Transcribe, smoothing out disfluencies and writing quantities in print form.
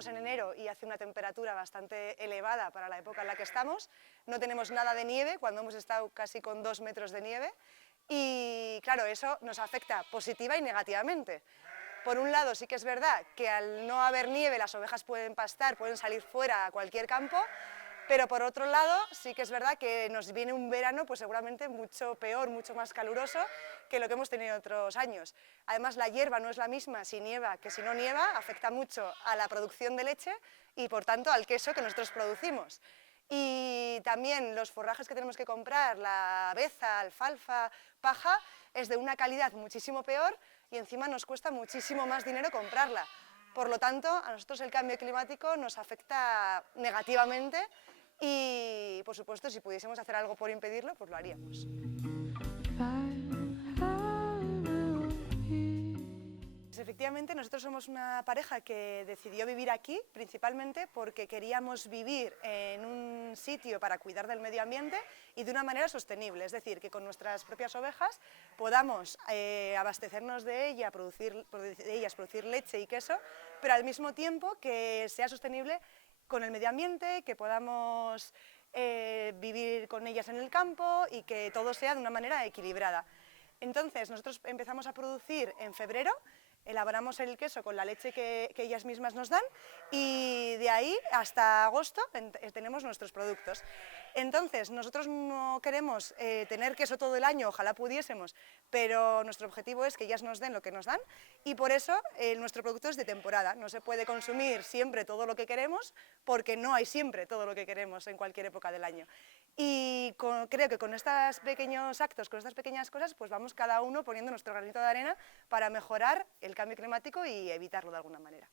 estamos en enero y hace una temperatura bastante elevada para la época en la que estamos. No tenemos nada de nieve, cuando hemos estado casi con 2 metros de nieve. Y claro, eso nos afecta positiva y negativamente. Por un lado, sí que es verdad que al no haber nieve las ovejas pueden pastar, pueden salir fuera a cualquier campo, pero por otro lado sí que es verdad que nos viene un verano pues seguramente mucho peor, mucho más caluroso que lo que hemos tenido otros años. Además la hierba no es la misma si nieva que si no nieva, afecta mucho a la producción de leche y por tanto al queso que nosotros producimos. Y también los forrajes que tenemos que comprar, la aveza, alfalfa, paja, es de una calidad muchísimo peor y encima nos cuesta muchísimo más dinero comprarla. Por lo tanto, a nosotros el cambio climático nos afecta negativamente y, por supuesto, si pudiésemos hacer algo por impedirlo, pues lo haríamos. Efectivamente, nosotros somos una pareja que decidió vivir aquí principalmente porque queríamos vivir en un sitio para cuidar del medio ambiente y de una manera sostenible, es decir, que con nuestras propias ovejas podamos abastecernos de ellas, producir leche y queso, pero al mismo tiempo que sea sostenible con el medio ambiente, que podamos vivir con ellas en el campo y que todo sea de una manera equilibrada. Entonces, nosotros empezamos a producir en febrero, elaboramos el queso con la leche que ellas mismas nos dan y de ahí hasta agosto tenemos nuestros productos. Entonces, nosotros no queremos tener queso todo el año, ojalá pudiésemos, pero nuestro objetivo es que ellas nos den lo que nos dan y por eso nuestro producto es de temporada. No se puede consumir siempre todo lo que queremos porque no hay siempre todo lo que queremos en cualquier época del año. Y creo que con estos pequeños actos, con estas pequeñas cosas, pues vamos cada uno poniendo nuestro granito de arena para mejorar el cambio climático y evitarlo de alguna manera.